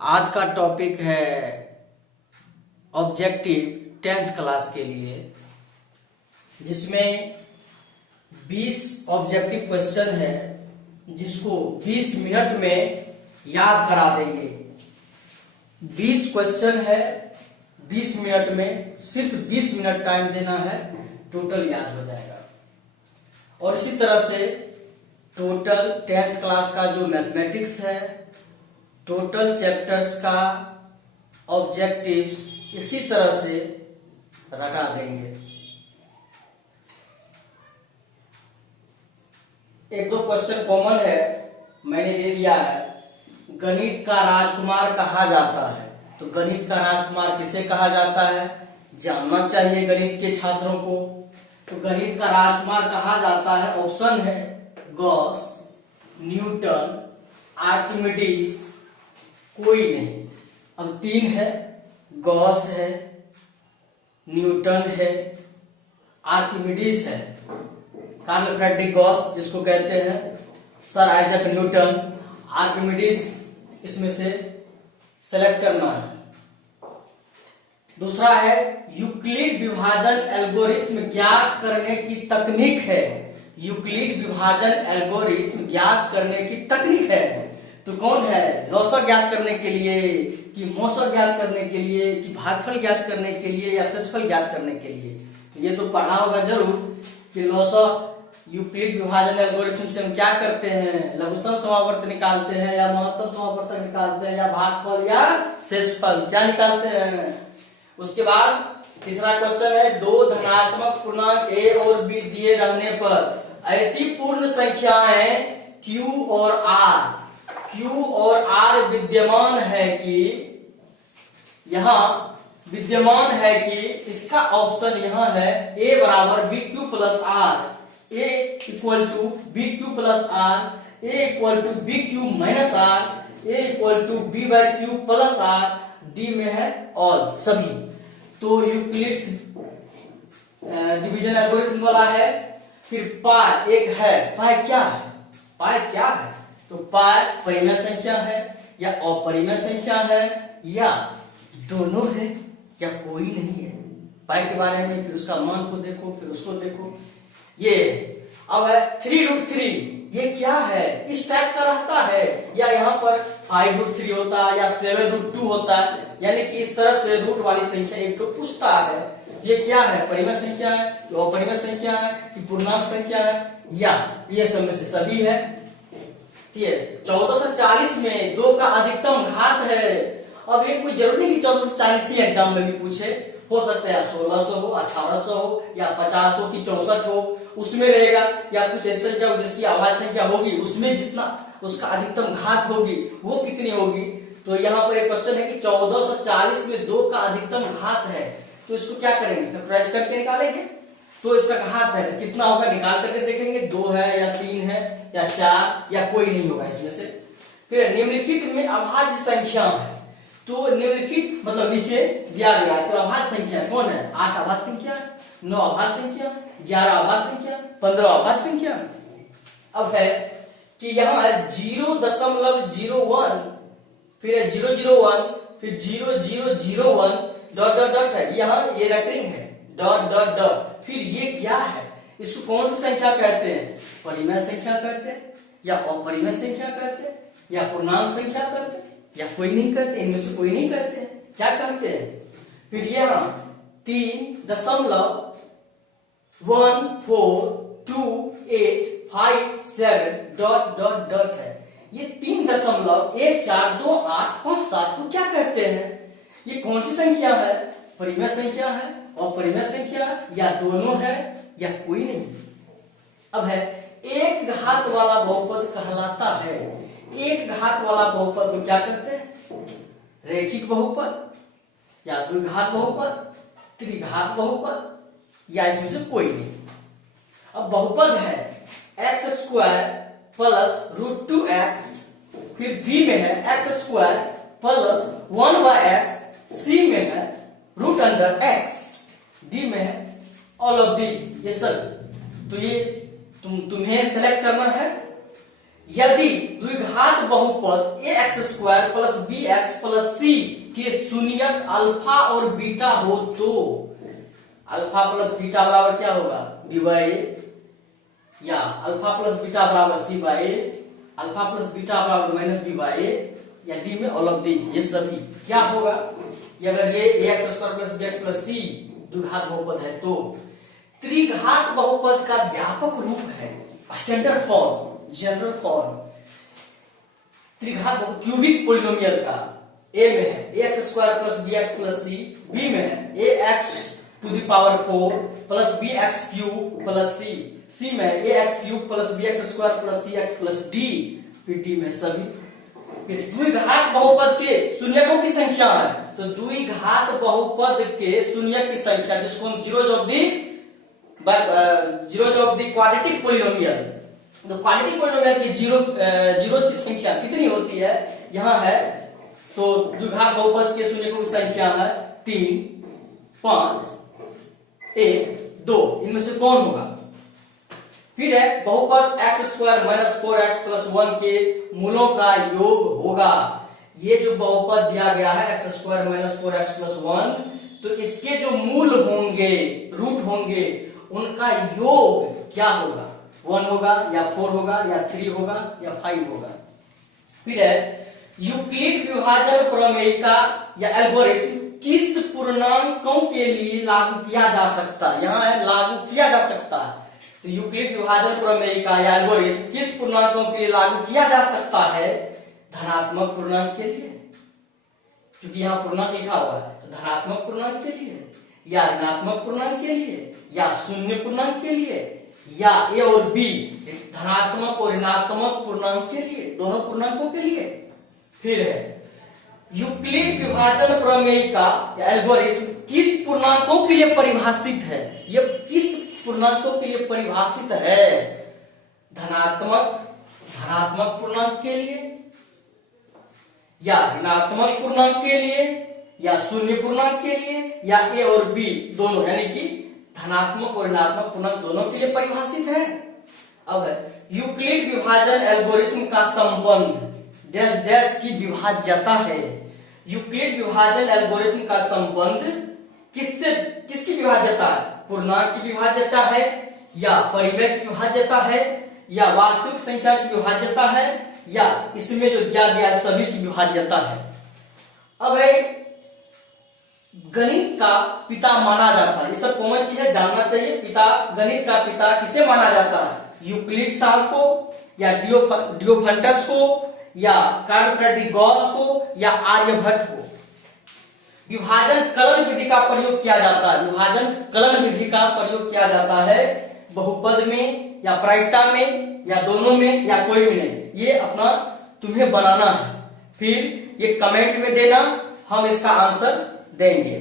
आज का टॉपिक है ऑब्जेक्टिव 10th क्लास के लिए, जिसमें 20 ऑब्जेक्टिव क्वेश्चन है जिसको 20 मिनट में याद करा देंगे। 20 क्वेश्चन है 20 मिनट में, सिर्फ 20 मिनट टाइम देना है, टोटल याद हो जाएगा। और इसी तरह से टोटल 10th क्लास का जो मैथमेटिक्स है, टोटल चैप्टर्स का ऑब्जेक्टिव्स इसी तरह से रटा देंगे। एक दो क्वेश्चन कॉमन है, मैंने दे दिया है। गणित का राजकुमार कहा जाता है, तो गणित का राजकुमार किसे कहा जाता है जानना चाहिए गणित के छात्रों को। तो गणित का राजकुमार कहा जाता है, ऑप्शन है गॉस, न्यूटन, आर्किमिडीज, कोई नहीं। अब तीन है, गॉस है, न्यूटन है, आर्किमिडीज है। कार्ल फ्रेडरिक गॉस जिसको कहते हैं, सर आइजैक न्यूटन, आर्किमिडीज, इसमें से सेलेक्ट करना है। दूसरा है यूक्लिड विभाजन एल्गोरिथ्म ज्ञात करने की तकनीक है। यूक्लिड विभाजन एल्गोरिथ्म ज्ञात करने की तकनीक है। तो कौन है? लॉसर ज्ञात करने के लिए, कि मौसर ज्ञात करने के लिए, कि भागफल ज्ञात करने के लिए, या शेषफल ज्ञात करने के लिए। तो ये तो पढ़ा होगा जरूर कि लॉसर यूक्लिड विभाजन एल्गोरिथम से हम क्या करते हैं, लघुत्तम समावर्त निकालते हैं, या महत्तम समावर्त निकालते हैं, या भागफल या शेषफल क्या निकालते हैं। उसके बाद तीसरा क्वेश्चन है, दो धनात्मक पूर्णांक a और b दिए रहने पर ऐसी पूर्ण संख्याएं q और r विद्यमान है कि, यहां विद्यमान है कि इसका ऑप्शन यहां है a बराबर b q plus r, a equal to b q plus r, a equal to b q minus r, a equal to b by q plus r, D में है ऑल सभी। तो यूक्लिड्स डिवीजन एल्गोरिथम वाला है। फिर पाई एक है, पाई क्या है? पाई क्या है? तो पाई परिमेय संख्या है या अपरिमेय संख्या है, या दोनों है, या कोई नहीं है। पाई के बारे में फिर उसका मान को देखो, फिर उसको देखो। ये अब है 3√3, ये क्या है? इस टाइप का रहता है, या यहाँ पर 5√3 होता है, या 7√2 होता है, यानी कि इस तरह से रूट वाली संख्या एक तो पूछता है। ये क्या है? परिमेय संख्या है, अपरिमेय संख्या है, कि पूर्णांक संख्या है, या ये सब में से सभी है। ठीक है, 1440 में 2 का अधिकतम घात है। अब ये कोई जरूरी नहीं कि 1440 ही एग्जाम में भी पूछे, हो सकता है 1600 हो, 1800 हो, या 50 हो, कि 64 हो, उसमें रहेगा। या कुछ ऐसी संख्या जिसकी अभाज्य संख्या होगी, उसमें जितना उसका अधिकतम घात होगी वो कितनी होगी। तो यहाँ पर एक क्वेश्चन है कि 1440 में 2 का अधिकतम घात है, तो इसको क्या करेंगे? फैक्टराइज करके निकालेंगे। तो इसका घात है तो कितना होगा, निकाल करके देखेंगे, 2 है या 3 है या 4, या कोई नहीं होगा इसमें से। फिर निम्नलिखित में अभाज्य संख्या है, तो निम्नलिखित मतलब नीचे दिया गया है। तो अभाज्य संख्या कौन है? 8 अभाज्य संख्या, 9 अभाज्य संख्या, 11 अभाज्य संख्या, 15 अभाज्य संख्या। अब है कि यहाँ है 0.01, फिर 001, फिर 0001 डॉट डॉट डॉट है, यहाँ ये रेकरिंग है, डॉट डॉट डॉट। फिर ये क्या है? इसको कौन सी संख्या कहते हैं? परिमेय संख्या कहते हैं, या अपरिमेय संख्या कहते हैं, या पूर्णांक संख्या कहते हैं, या कोई नहीं कहते, इनमें से कोई नहीं कहते हैं। क्या कहते हैं? फिर यहाँ 3.142857 डॉट डॉट डॉट है। ये 3.142857 को क्या कहते हैं? ये कौन सी संख्या है? परिमेय संख्या है, अपरिमेय संख्या, या दोनों है, या कोई नहीं। अब है एक घात वाला बहुपद कहलाता है। एक घात वाला बहुपद को क्या कहते हैं? रैखिक बहुपद, या द्विघात बहुपद, त्रिघात बहुपद, या इसमें से कोई नहीं। अब बहुपद है x² प्लस √2x, फिर b में है x² प्लस 1/x, c में है √x, d में है ऑल ऑफ दी, ये सब। तो ये तुम्हें सेलेक्ट करना है। यदि द्विघात बहुपद ax² plus bx plus c के शून्यक अल्फा और बीटा हो तो अल्फा प्लस बीटा बराबर क्या होगा, b बाय a, या अल्फा प्लस बीटा बराबर c by a, alpha plus beta बराबर माइनस b बाय a, या d में ऑल ऑफ दीज, ये सभी क्या होगा, ये अगर ये ax² plus bx plus c द्विघात बहुपद है तो त्रिघात बहुपद का व्यापक रूप है, स्टैंडर्ड फॉर्म, जनरल फॉर्म त्रिघात बहुपद क्यूबिक पोलिनोमियल का a में है ax² plus bx plus c, b में है ax to the power 4 plus bx³ plus c, c में है ax³ plus bx² plus cx plus d, फिर d में सभी। फिर द्विघात बहुपद के शून्यकों की संख्या है, तो द्विघात बहुपद के शून्यक की संख्या जिसको हम zeros of the quadratic polynomial, तो क्वाड्रेटिक पोलिनोमियल की जीरोज की संख्या कितनी होती है, यहाँ है, तो द्विघात बहुपद के शून्यकों की संख्या है 3, 5, 1, 2, इनमें से कौन होगा। फिर है बहुपद x² माइनस 4x प्लस 1 के मूलों का योग होगा। ये जो बहुपद दिया गया है x² माइनस 4x प्लस 1, तो इसके जो मूल होंगे, रूट होंगे, उनका योग क्या होगा, 1 होगा या 4 होगा या 3 होगा या 5 होगा। फिर है यूक्लिड विभाजन प्रमेय का या एल्गोरिथम किस पूर्णांकों के लिए लागू किया जा सकता है, यहाँ है लागू किया जा सकता है, तो यूक्लिड विभाजन प्रमेय का या एल्गोरिथम किस पूर्णांकों के लिए लागू किया जा सकता है, धनात्मक पूर्णांक के लिए, क्योंकि यहाँ पूर्णांक लिखा हुआ है, तो धनात्मक पूर्णांक के लिए या ऋणात्मक पूर्णांक के लिए या शून्य पूर्णांक के लिए या ए और बी धनात्मक और ऋणात्मक पूर्णांक के लिए, दोनों पूर्णांकों के लिए। फिर है यूक्लिड विभाजन प्रमेय का या एल्गोरिथम किस पूर्णांकों के लिए परिभाषित है, ये किस पूर्णांकों के लिए परिभाषित है, धनात्मक पूर्णांक के लिए या ऋणात्मक पूर्णांक के लिए या शून्य पूर्णांक के लिए या ए और बी दोनों, यानी कि धनात्मक और ऋणात्मक पूर्णांक दोनों के लिए परिभाषित है। अब यूक्लिड विभाजन एल्गोरिथम का संबंध डैश डैश की विभाज्यता है। यूक्लिड विभाजन एल्गोरिथम का संबंध किसकी विभाज्यता है, पूर्णांक की विभाज्यता है या परिमेय की विभाज्यता है या वास्तविक संख्या की विभाज्यता है या इसमें जो दिया गया सभी की विभाज्यता है। अब गणित का पिता माना जाता है, ये सब कॉमन चीज है, जानना चाहिए। गणित का पिता किसे माना जाता है, यूक्लिड साल को या डियोफंटस को या कार्ल फ्रेडरिक गॉस को या आर्यभट्ट को। विभाजन कलन विधि का प्रयोग किया जाता है, विभाजन कलन विधि का प्रयोग किया जाता है बहुपद में या प्रायिकता में या दोनों में या कोई भी नहीं, ये अपना तुम्हें बनाना है, फिर ये कमेंट में देना, हम इसका आंसर देंगे।